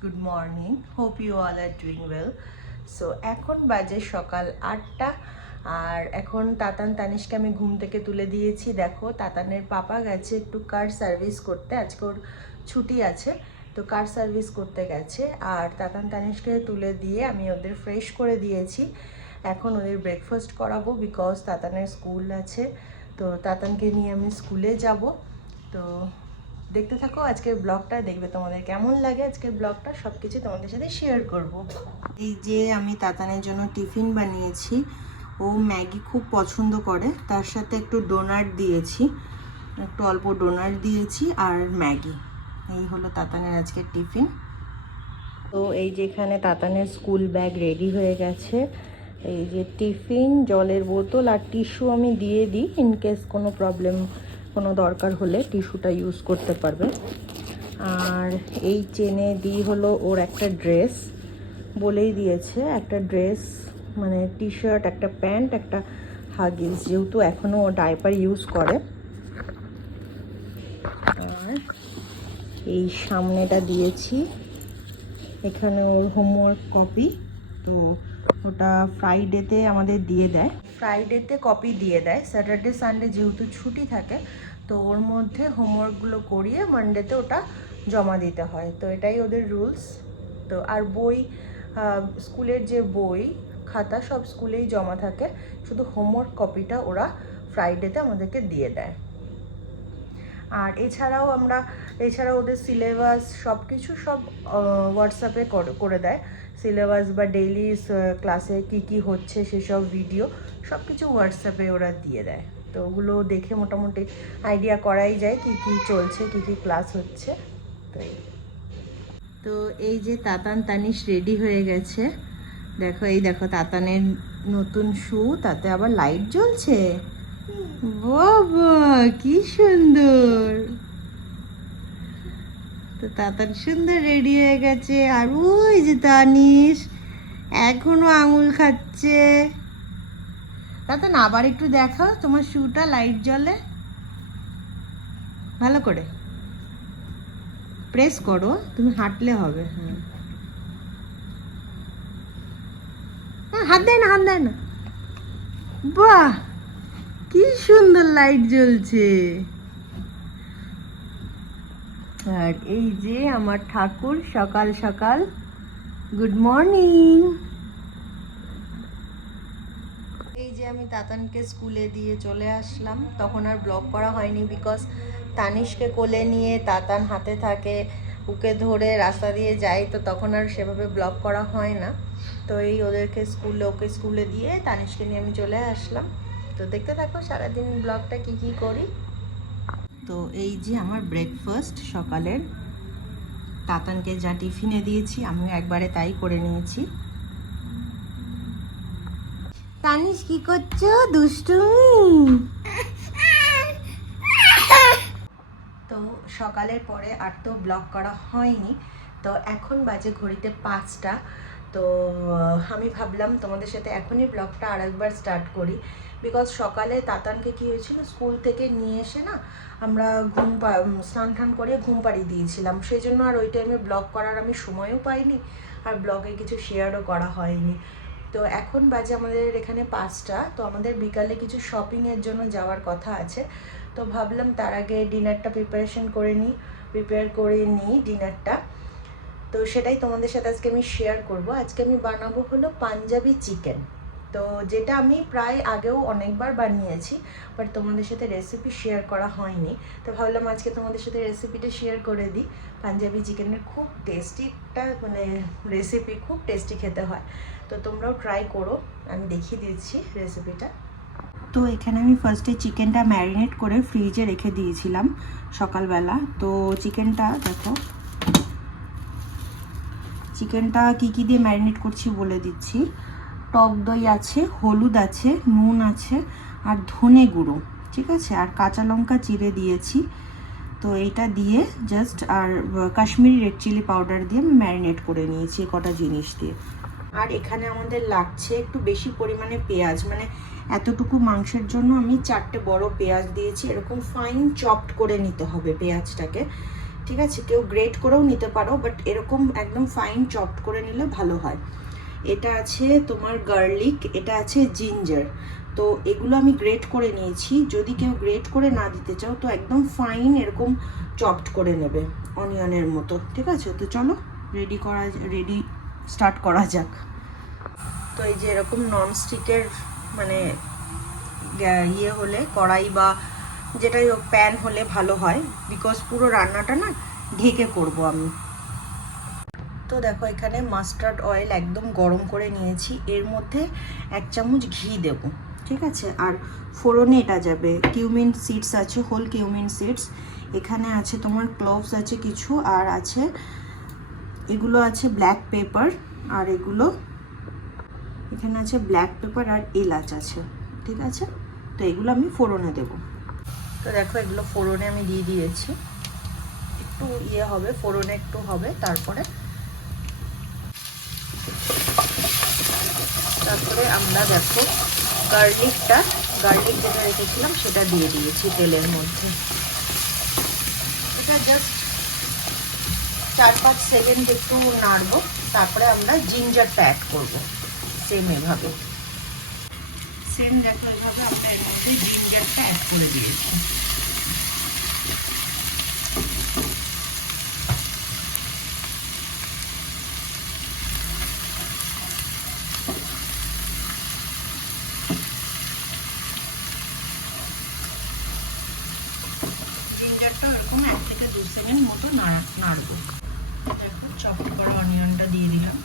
good morning. Hope you all are doing well. So এখন বাজে সকাল 8টা আর এখন তাতান তানিশকে আমি ঘুম থেকে তুলে দিয়েছি। দেখো তাতানের পাপা গেছে একটু কার সার্ভিস করতে, আজকে ওর ছুটি আছে, তো কার সার্ভিস করতে গেছে। আর তাতান তানিশকে তুলে দিয়ে আমি ওদের ফ্রেশ করে দিয়েছি। এখন ওদের ব্রেকফাস্ট করাবো বিকজ তাতানের স্কুল আছে, তো তাতানকে নিয়ে আমি স্কুলে যাব। তো দেখতে থাকো আজকের ব্লগটা, দেখবে তোমাদের কেমন লাগে আজকের ব্লগটা, সব কিছু তোমাদের সাথে শেয়ার করব। এই যে আমি তাতানের জন্য টিফিন বানিয়েছি, ও ম্যাগি খুব পছন্দ করে, তার সাথে একটু ডোনাট দিয়েছি, একটু অল্প ডোনাট দিয়েছি আর ম্যাগি। এই হলো তাতানের আজকের টিফিন। তো এই যে এখানে তাতানের স্কুল ব্যাগ রেডি হয়ে গেছে। এই যে টিফিন, জলের বোতল আর টিস্যু আমি দিয়ে দিই, ইনকেস কোনো প্রবলেম, কোনো দরকার হলে টিস্যুটা ইউজ করতে পারবে। আর এই চেনে দিই হলো ওর একটা ড্রেস, বলেই দিয়েছে একটা ড্রেস মানে টি শার্ট, একটা প্যান্ট, একটা হাগিস, যেহেতু এখনও ও ডাইপার ইউজ করে। আর এই সামনেটা দিয়েছি, এখানে ওর হোমওয়ার্ক কপি, তো ওটা ফ্রাইডেতে আমাদের দিয়ে দেয়, ফ্রাইডেতে কপি দিয়ে দেয়, স্যাটারডে সানডে যেহেতু ছুটি থাকে, তো ওর মধ্যে হোমওয়ার্কগুলো করিয়ে মানডেতে ওটা জমা দিতে হয়, তো এটাই ওদের রুলস। তো আর বই, স্কুলের যে বই খাতা সব স্কুলেই জমা থাকে, শুধু হোমওয়ার্ক কপিটা ওরা ফ্রাইডেতে আমাদেরকে দিয়ে দেয়। আর এছাড়াও ওদের সিলেবাস সব কিছু সব হোয়াটসঅ্যাপে করে দেয়, সিলেবাস বা ডেইলি ক্লাসে কি হচ্ছে সেসব ভিডিও সব কিছু হোয়াটসঅ্যাপে ওরা দিয়ে দেয়, তো ওগুলো দেখে মোটামুটি আইডিয়া করাই যায় কি চলছে, কি ক্লাস হচ্ছে। তো এই যে তাতান তানিশ রেডি হয়ে গেছে, দেখো এই দেখো তাতানের নতুন শু, তাতে আবার লাইট জ্বলছে, বাবা কি সুন্দর। তো তাতান সুন্দর রেডি হয়ে গেছে, আর ওই যে তানিশ এখনো আঙুল খাচ্ছে। তাতান আবার একটু দেখো তোমার শুটা লাইট জ্বলে, ভালো করে প্রেস করো, তুমি হাঁটলে হবে। হ্যাঁ, হাত দেয় না। বাহ কি সুন্দর লাইট জ্বলছে। আর এই যে আমার ঠাকুর সকাল সকাল, গুড মর্নিং। এই যে আমি তাতানকে স্কুলে দিয়ে চলে আসলাম, তখন আর ব্লগ করা হয়নি বিকজ তানিশকে কোলে নিয়ে তাতান হাতে থাকে, ওকে ধরে রাস্তা দিয়ে যাই, তো তখন আর সেভাবে ব্লগ করা হয় না। তো এই ওকে স্কুলে দিয়ে তানিশকে নিয়ে আমি চলে আসলাম। তো দেখতে থাকো সারাদিন ব্লগটা কি করি। তো এই যে আমার ব্রেকফাস্ট সকালের, তাতানকে যা টিফিনে দিয়েছি আমিও একবারে তাই করে নিয়েছি। তানিশ কি করছো, দুষ্টুমি? তো সকালের পরে আর তো ব্লগ করা হয়নি, তো এখন বাজে ঘড়িতে 5টা। তো আমি ভাবলাম তোমাদের সাথে এখনই ব্লগটা আরেকবার স্টার্ট করি, বিকজ সকালে তাতানকে কী হয়েছিল, স্কুল থেকে নিয়ে এসে না আমরা স্নান টান করে ঘুম পাড়িয়ে দিয়েছিলাম, সেই জন্য আর ওই টাইমে ব্লগ করার আমি সময়ও পাইনি, আর ব্লগে কিছু শেয়ারও করা হয়নি। তো এখন বাজে আমাদের এখানে 5টা, তো আমাদের বিকালে কিছু শপিংয়ের জন্য যাওয়ার কথা আছে, তো ভাবলাম তার আগে ডিনারটা প্রিপেয়ার করে নিই ডিনারটা। তো সেটাই তোমাদের সাথে আজকে আমি শেয়ার করব। আজকে আমি বানাবো হলো পাঞ্জাবি চিকেন, তো যেটা আমি প্রায় আগেও অনেকবার বানিয়েছি, বাট তোমাদের সাথে রেসিপি শেয়ার করা হয়নি, তো ভাবলাম আজকে তোমাদের সাথে রেসিপিটা শেয়ার করে দিই। পাঞ্জাবি চিকেনের খুব টেস্টি একটা মানে রেসিপি, খুব টেস্টি খেতে হয়, তো তোমরাও ট্রাই করো, আমি দেখিয়ে দিচ্ছি রেসিপিটা। তো এখানে আমি ফার্স্টে চিকেনটা ম্যারিনেট করে ফ্রিজে রেখে দিয়েছিলাম সকালবেলা। তো চিকেনটা দেখো, চিকেনটা কি দিয়ে ম্যারিনেট করছি বলে দিচ্ছি। টক দই আছে, হলুদ আছে, নুন আছে, আর ধনে গুঁড়ো, ঠিক আছে, আর কাঁচা লঙ্কা চিড়ে দিয়েছি। তো এইটা দিয়ে জাস্ট আর কাশ্মীরি রেড চিলি পাউডার দিয়ে আমি ম্যারিনেট করে নিয়েছি কটা জিনিস দিয়ে। আর এখানে আমাদের লাগছে একটু বেশি পরিমাণে পেঁয়াজ, মানে এতটুকু মাংসের জন্য আমি 4টে বড় পেঁয়াজ দিয়েছি, এরকম ফাইন চপড করে নিতে হবে পেঁয়াজটাকে, ঠিক আছে, কেউ গ্রেট করেও নিতে পারো, বাট এরকম একদম ফাইন চপড করে নিলে ভালো হয়। এটা আছে তোমার গার্লিক, এটা আছে জিঞ্জার। তো এগুলো আমি গ্রেট করে নিয়েছি। যদি কেউ গ্রেট করে না দিতে চাও তো একদম ফাইন এরকম চপড করে নেবে অনিয়নের মতো, ঠিক আছে। তো চলো রেডি স্টার্ট করা যাক। তো এই যে এরকম ননস্টিকের মানে ইয়ে হলে, কড়াই বা যেটাই হোক প্যান হলে ভালো হয়, বিকজ পুরো রান্নাটা না ঢেকে করব আমি। তো দেখো এখানে মাস্টার্ড অয়েল একদম গরম করে নিয়েছি, এর মধ্যে 1 চামচ ঘি দেব, ঠিক আছে। আর ফোড়নে এটা যাবে কিউমিন সিডস আছে, হোল কিউমিন সিডস, এখানে আছে তোমার ক্লোভস আছে কিছু, আর আছে এগুলো আছে ব্ল্যাক পেপার, আর এগুলো এখানে আছে ব্ল্যাক পেপার আর এলাচ আছে, ঠিক আছে। তো এগুলো আমি ফোড়নে দেব। তো দেখো এগুলো ফোড়নে আমি দিয়ে দিয়েছি, একটু ইয়ে হবে, ফোড়নে একটু হবে, তারপরে আমরা দেখো গার্লিক যেটা রেখেছিলাম সেটা দিয়ে দিয়েছি তেলের মধ্যে। এটা জাস্ট 4-5 সেকেন্ড একটু নাড়বো, তারপরে আমরা জিঞ্জারটা অ্যাড করবো সেম এভাবে। দেখো এভাবে আমরা এর মধ্যে জিঞ্জারটা অ্যাড করে দিয়েছি। জিঞ্জারটা এরকম 1 থেকে 2 সেকেন্ড মতো নাড়বো। দেখো চপড করা অনিয়নটা দিয়ে দিলাম।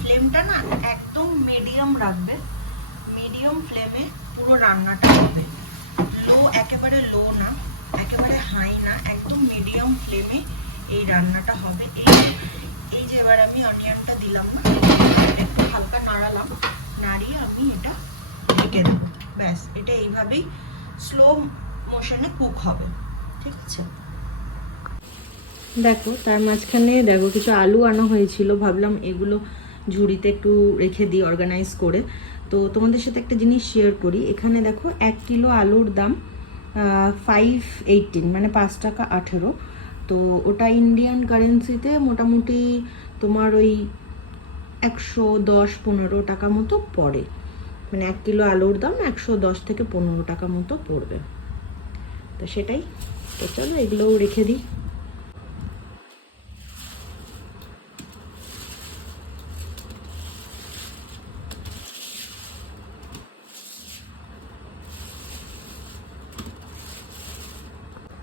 ফ্লেমটা না একদম মিডিয়াম রাখবে, মিডিয়াম ফ্লেমে পুরো রান্নাটা হবে। একেবারে লো না, একেবারে হাই না, একদম মিডিয়াম ফ্লেমে এই রান্নাটা হবে। এই যে এবার আমি অনিয়নটা দিলাম না, একটু হালকা নাড়ালাম, নাড়িয়ে আমি এটা ঢেকে দেবো। ব্যাস, এটা এইভাবেই স্লো মোশনে কুক হবে, ঠিক আছে। দেখো তার মাঝখানে দেখো কিছু আলু আনা হয়েছিল, ভাবলাম এগুলো ঝুড়িতে একটু রেখে দিই অর্গানাইজ করে। তো তোমাদের সাথে একটা জিনিস শেয়ার করি, এখানে দেখো 1 কিলো আলুর দাম 518, মানে 5 টাকা 18। তো ওটা ইন্ডিয়ান কারেন্সিতে মোটামুটি তোমার ওই 110-15 টাকা মতো পড়ে, মানে 1 কিলো আলুর দাম 110 থেকে 15 টাকা মতো পড়বে। তো সেটাই, তো চলো এগুলোও রেখে দিই।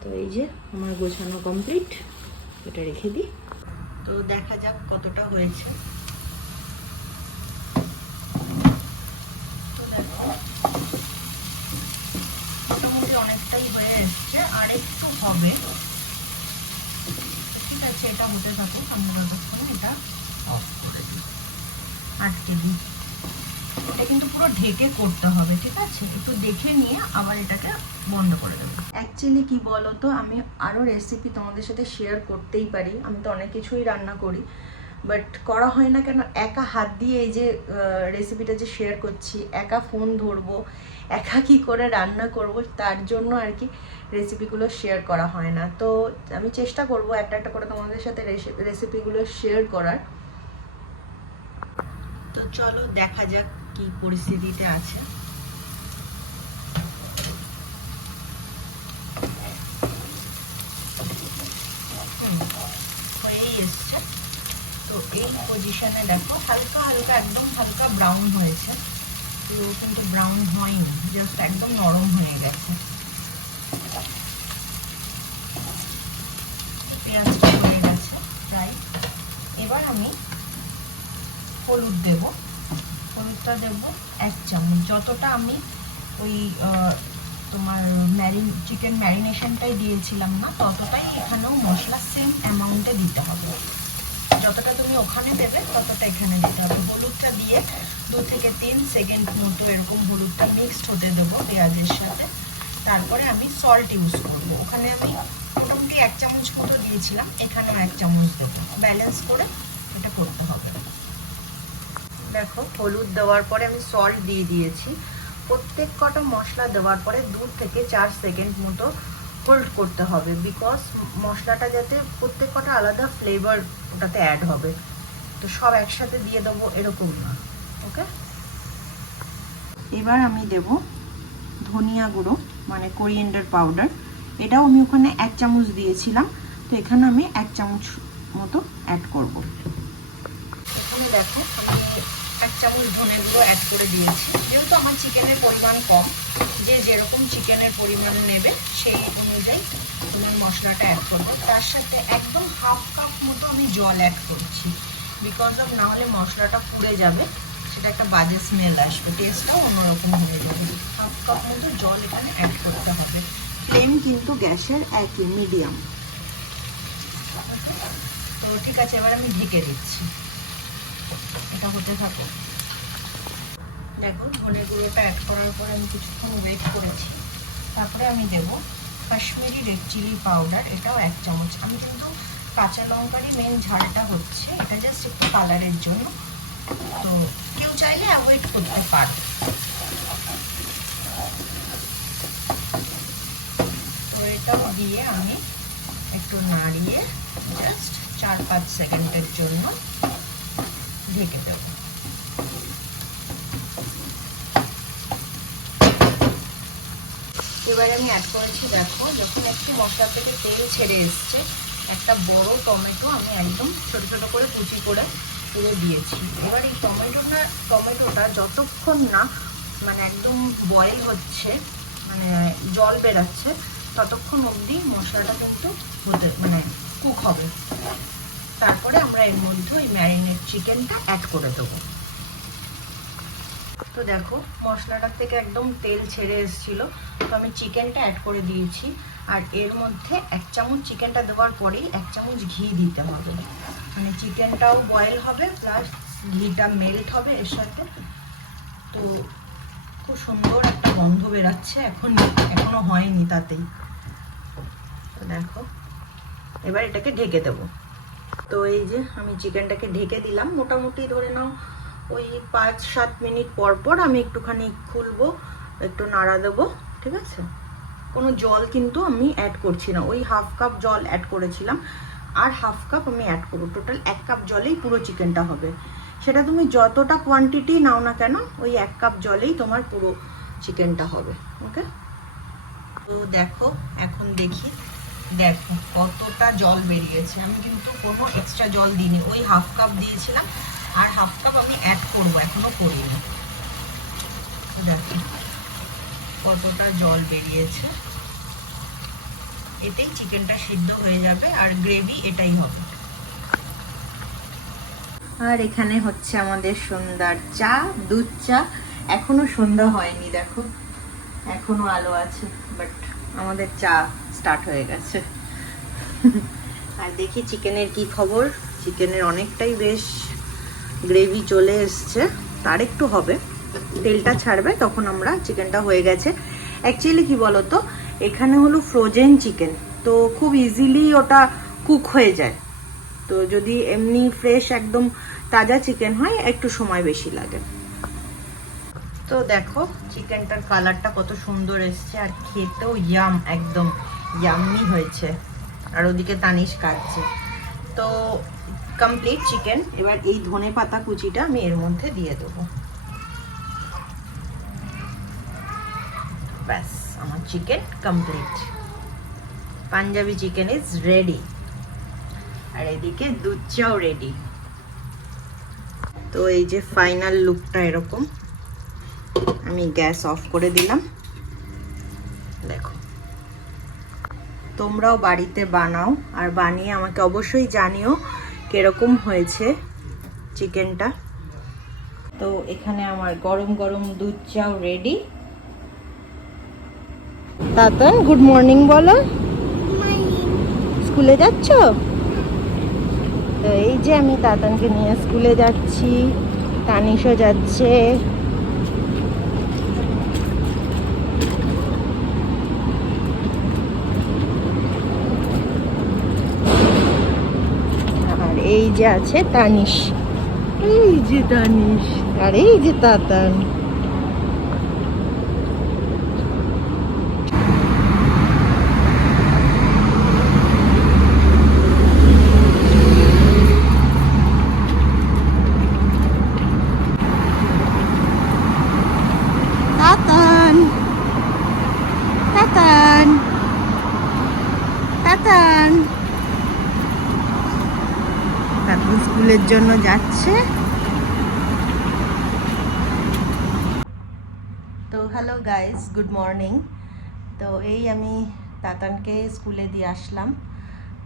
তো এই যে আমার গোছানো কমপ্লিট, এটা রেখে দিই। তো দেখা যাক কতটা হয়েছে। তো দেখো মোটামুটি অনেকটাই হয়ে এসছে, আর একটু হবে, ঠিক আছে। এটা হতে থাকুক, আমি ততক্ষণে এটা অফ করে দিই, আটকে দিই। এটা কিন্তু পুরো ঢেকে করতে হবে, ঠিক আছে। একটু দেখে নিয়ে আবার এটাকে বন্ধ করে দেবো। অ্যাকচুয়ালি কি বলো তো, আমি আরও রেসিপি তোমাদের সাথে শেয়ার করতেই পারি, আমি তো অনেক কিছুই রান্না করি, বাট করা হয় না কেন, একা হাত দিয়ে এই যে রেসিপিটা যে শেয়ার করছি, একা ফোন ধরবো, একা কি করে রান্না করব, তার জন্য আর কি রেসিপিগুলো শেয়ার করা হয় না। তো আমি চেষ্টা করব একটা একটা করে তোমাদের সাথে রেসিপিগুলো শেয়ার করার। তো চলো দেখা যাক কি পরিস্থিতিতে আছে। হয়েই এসছে। তো এই পজিশনে দেখো হালকা হালকা একদম হালকা ব্রাউন হয়েছে, পুরো কিন্তু ব্রাউন হয়নি, জাস্ট একদম নরম হয়ে গেছে। পেঁয়াজটা হয়ে গেছে প্রায়। এবার আমি হলুদ দেব, হলুদটা দেবো 1 চামচ, যতটা আমি ওই তোমার চিকেন ম্যারিনেশনটাই দিয়েছিলাম না, ততটাই এখানেও মশলা সেম অ্যামাউন্টে দিতে হবে। যতটা তুমি ওখানে দেবে ততটা এখানে দিতে হবে। হলুদটা দিয়ে 2 থেকে 3 সেকেন্ড মতো এরকম হলুদটা মিক্সড হতে দেবো পেঁয়াজের সাথে। তারপরে আমি সল্ট ইউজ করবো, ওখানে আমি মোটামুটি 1 চামচ মতো দিয়েছিলাম, এখানেও 1 চামচ দেবো, ব্যালেন্স করে এটা করতে হবে। দেখো হলুদ দেওয়ার পরে আমি সল্ট দিয়ে দিয়েছি। প্রত্যেক কটা মশলা দেওয়ার পরে 2 থেকে 4 সেকেন্ড মতো হোল্ড করতে হবে, বিকজ মশলাটা যাতে প্রত্যেক কটা আলাদা ফ্লেভার ওটাতে অ্যাড হবে, তো সব একসাথে দিয়ে দেবো এরকম না। ওকে, এবার আমি দেব ধনিয়া গুঁড়ো মানে কোরিয়েন্ডার পাউডার, এটাও আমি ওখানে 1 চামচ দিয়েছিলাম, তো এখানে আমি 1 চামচ মতো অ্যাড করব। এখানে দেখো আমি 1 চামচ ধনে গুঁড়ো অ্যাড করে দিয়েছি, যেহেতু আমার চিকেনের পরিমাণ কম, যে যেরকম চিকেনের পরিমাণ নেবে সেই অনুযায়ী তোমার মশলাটা অ্যাড করবো। তার সাথে একদম 1/2 কাপ মতো আমি জল অ্যাড করছি, বিকজ অফ না হলে মশলাটা পুড়ে যাবে, সেটা একটা বাজে স্মেল আসবে, টেস্টটাও অন্যরকম হয়ে যাবে। 1/2 কাপ মতো জল এখানে অ্যাড করতে হবে। ফ্লেম কিন্তু গ্যাসের একই, মিডিয়াম। তো ঠিক আছে, এবার আমি ঢেকে দিচ্ছি, এটা হতে থাকো। দেখো ধনে গুঁড়োটা অ্যাড করার পর আমি কিছুক্ষণ ওয়েট করেছি, তারপরে আমি দেব কাশ্মীরি রেড চিলি পাউডার, এটাও 1 চামচ। আমি কিন্তু কাঁচা লঙ্কারই মেন ঝালটা হচ্ছে, এটা জাস্ট একটু কালারের জন্য, তো কেউ চাইলে অ্যাভয়েড করতে পারে। তো এটাও দিয়ে আমি একটু নাড়িয়ে জাস্ট 4-5 সেকেন্ডের জন্য ঢেকে দেব। এবারে আমি অ্যাড করেছি, দেখো যখন একটু মশলা থেকে তেল ছেড়ে এসছে, একটা বড় টমেটো আমি একদম ছোট ছোট করে কুচি করে পুরো দিয়েছি। এবার এই টমেটোটা যতক্ষণ না মানে একদম বয়েল হচ্ছে, মানে জল বেরাচ্ছে, ততক্ষণ অবধি মশলাটা কিন্তু মানে কুক হবে। তারপরে আমরা এর মধ্যে ওই ম্যারিনেট চিকেনটা অ্যাড করে দেবো। তো দেখো মশলাটার থেকে একদম তেল ছেড়ে এসেছিল, তো আমি চিকেনটা অ্যাড করে দিয়েছি, আর এর মধ্যে 1 চামচ চিকেনটা দেওয়ার পরেই 1 চামচ ঘি দিতে হবে, মানে চিকেনটাও বয়েল হবে প্লাস ঘিটা মেল্ট হবে এর সাথে। তো খুব সুন্দর একটা গন্ধ বেরাচ্ছে, এখনো হয়নি তাতেই। তো দেখো এবার এটাকে ঢেকে দেবো। তো এই যে আমি চিকেনটাকে ঢেকে দিলাম, মোটামুটি ধরে নাও ওই 5-7 মিনিট পর পর আমি একটুখানি খুলবো, একটু নাড়া দেবো, ঠিক আছে। কোনো জল কিন্তু আমি অ্যাড করছি না, ওই 1/2 কাপ জল অ্যাড করেছিলাম, আর 1/2 কাপ আমি অ্যাড করবো, টোটাল 1 কাপ জলেই পুরো চিকেনটা হবে। সেটা তুমি যতটা কোয়ান্টিটি নাও না কেন, ওই 1 কাপ জলেই তোমার পুরো চিকেনটা হবে। ওকে, তো দেখো এখন দেখি, দেখো কতটা জল বেরিয়েছে, আমি কিন্তু কোনো এক্সট্রা জল দিইনি, ওই 1/2 কাপ দিয়েছিলাম, আর 1/2 কাপ আমি অ্যাড করবো, এখনো করিনি। দেখো কতটা জল বেরিয়েছে, এতেই চিকেনটা সিদ্ধ হয়ে যাবে, আর গ্রেভি এটাই হবে। আর এখানে হচ্ছে আমাদের সন্ধ্যার চা, দুধ চা। এখনো সন্ধ্যা হয়নি, দেখো এখনো আলো আছে, বাট আমাদের চা স্টার্ট হয়ে গেছে। আর দেখি চিকেনের কি খবর। চিকেনের অনেকটাই বেশ গ্রেভি চলে এসছে, তার একটু হবে, তেলটা ছাড়বে তখন আমরা চিকেনটা হয়ে গেছে। অ্যাকচুয়ালি কি বলতো, এখানে হলো ফ্রোজেন চিকেন, তো খুব ইজিলি ওটা কুক হয়ে যায়। তো যদি এমনি ফ্রেশ একদম তাজা চিকেন হয় একটু সময় বেশি লাগে। তো দেখো চিকেনটার কালারটা কত সুন্দর এসছে, আর খেতেও একদম ইয়াম্মি হয়েছে, আর ওদিকে তানিশ কাটছে। তো কমপ্লিট চিকেন। এবার এই ধনে পাতা কুচিটা আমি এর মধ্যে দিয়ে দেবো, ব্যাস আমার chicken complete. Punjabi chicken is ready, আর এদিকে দুধ চাও রেডি। তো এই যে ফাইনাল লুকটা এরকম। আমি গ্যাস অফ করে দিলাম। দেখো তোমরাও বাড়িতে বানাও, আর বানিয়ে আমাকে অবশ্যই জানিও কিরকম হয়েছে চিকেনটা। তো এখানে আমার গরম গরম দুধ চাও রেডি। তাতান গুড মর্নিং বলো। স্কুলে যাচ্ছ? তো এই যে আমি তাতানকে নিয়ে স্কুলে যাচ্ছি, তানিশও যাচ্ছে। আর এই যে আছে তানিশ, এই যে তানিশ, আর এই যে তাতান। তাতান স্কুলের জন্য যাচ্ছে। তো হ্যালো গাইস, গুড মর্নিং। তো এই আমি তাতানকে স্কুলে দিয়ে আসলাম।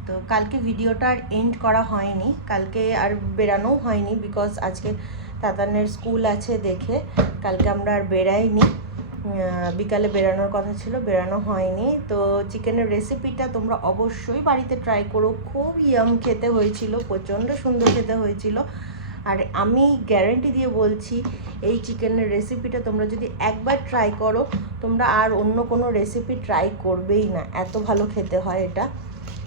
তো কালকে ভিডিওটা আর এন্ড করা হয়নি, কালকে আর বেরানোও হয়নি, বিকজ আজকে তাতানের স্কুল আছে দেখে কালকে আমরা আর বেরাইনি। বিকালে বেরানোর কথা ছিল, বেরানো হয়নি। তো চিকেনের রেসিপিটা তোমরা অবশ্যই বাড়িতে ট্রাই করো, খুব ইয়াম খেতে হয়েছিল, প্রচণ্ড সুন্দর খেতে হয়েছিল। আর আমি গ্যারান্টি দিয়ে বলছি, এই চিকেনের রেসিপিটা তোমরা যদি একবার ট্রাই করো, তোমরা আর অন্য কোনো রেসিপি ট্রাই করবেই না, এত ভালো খেতে হয় এটা।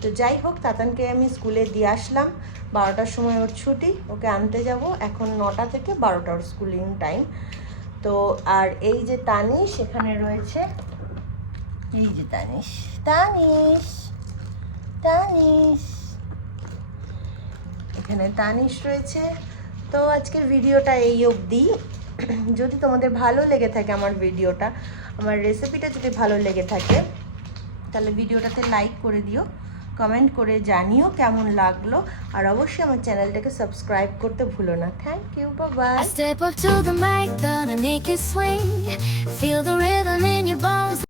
তো যাই হোক, তাতানকে আমি স্কুলে দিয়ে আসলাম, 12টার সময় ওর ছুটি, ওকে আনতে যাব। এখন 9টা থেকে 12টা ওর স্কুলিং টাইম। তো আর এই যে তানিশ এখানে রয়েছে, এই যে তানিশ, তানিশ, তানিশ, এখানে তানিশ রয়েছে। তো আজকের ভিডিওটা এই অবধি। যদি তোমাদের ভালো লেগে থাকে আমার ভিডিওটা, আমার রেসিপিটা যদি ভালো লেগে থাকে, তাহলে ভিডিওটাতে লাইক করে দিও, কমেন্ট করে জানিও কেমন লাগলো, আর অবশ্যই আমার চ্যানেলটাকে সাবস্ক্রাইব করতে ভুলো না। Thank you, bye. I step up to the mic, gonna make it swing. Feel the rhythm in your bones.